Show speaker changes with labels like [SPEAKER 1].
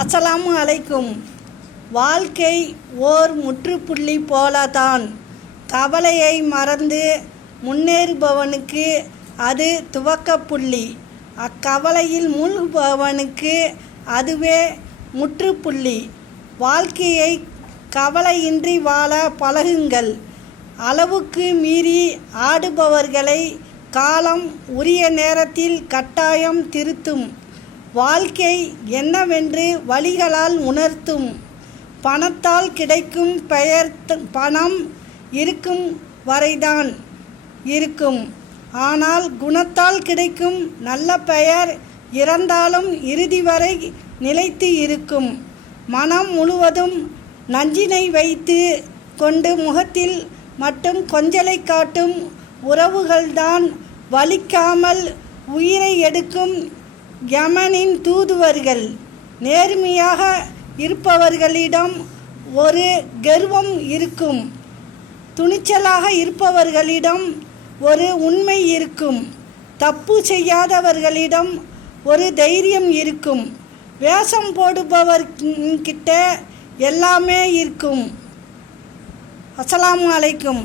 [SPEAKER 1] அஸ்ஸலாமு அலைக்கும். வாழ்க்கை ஓர் முற்றுப்புள்ளி போலதான் கவலையை மறந்து முன்னேறுபவனுக்கு அது துவக்கப்புள்ளி அக்கவலையில் மூழ்குபவனுக்கு அதுவே முற்றுப்புள்ளி. வாழ்க்கையை கவலையின்றி வாழ பழகுங்கள். அளவுக்கு மீறி ஆடுபவர்களை காலம் உரிய நேரத்தில் கட்டாயம் திருத்தும். வாழ்க்கை என்னவென்று வழிகளால் உணர்த்தும். பணத்தால் கிடைக்கும் பெயர் பணம் இருக்கும் வரைதான் இருக்கும். ஆனால் குணத்தால் கிடைக்கும் நல்ல பெயர் இறந்தாலும் இறுதி வரை நிலைத்து இருக்கும். மனம் முழுவதும் நஞ்சினை வைத்து கொண்டு முகத்தில் மட்டும் கொஞ்சலை காட்டும் உறவுகள்தான் வலிக்காமல் உயிரை எடுக்கும் யமனின் தூதுவர்கள் நேர்மையாக இருப்பவர்களிடம் ஒரு கர்வம் இருக்கும். துணிச்சலாக இருப்பவர்களிடம் ஒரு உண்மை இருக்கும். தப்பு செய்யாதவர்களிடம் ஒரு தைரியம் இருக்கும். வேஷம் போடுபவர்கிட்ட எல்லாமே இருக்கும். அஸ்ஸலாமு அலைக்கும்.